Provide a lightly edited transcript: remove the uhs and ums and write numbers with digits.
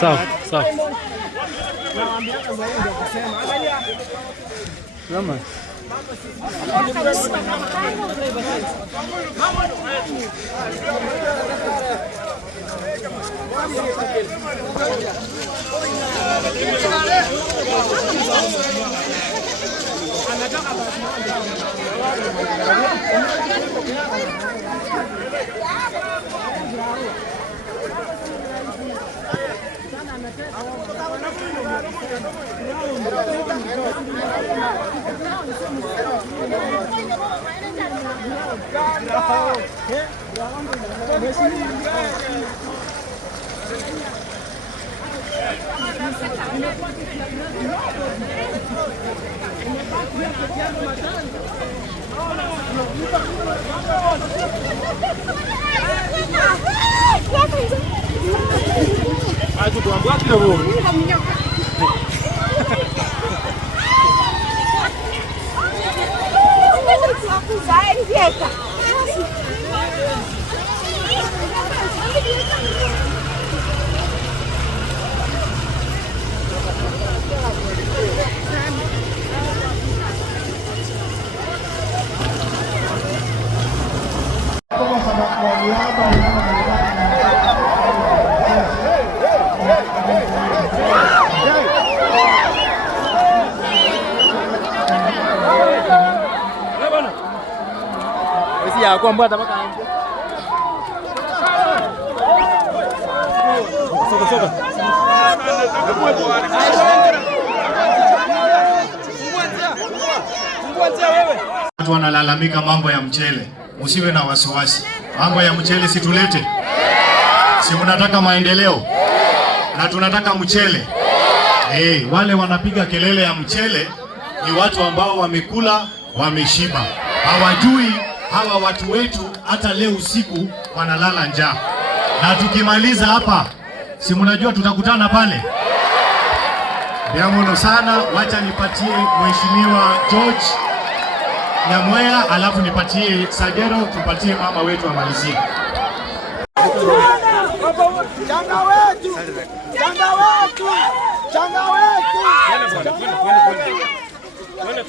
Sawa, sawa. Mama. Acho que agora travou. Ya kwamba tabaka anje. Soka. Watu wanalalamika mambo ya mchele. Usiwe na wasiwasi. Mambo ya mchele situlete. Si mnataka maendeleo? Na tunataka mchele. Wale wanapiga kelele ya mchele ni watu ambao wamekula, wameshiba. Hawajui hawa watu wetu hata leo usiku wanalala njaa. Na tukimaliza hapa, si mnajua tutakutana pale. Biamono sana, wacha nipatie Mheshimiwa George Nyamweya, alafu nipatie Sajero, tupatie mama wetu amalizie. Changa wetu. Twende.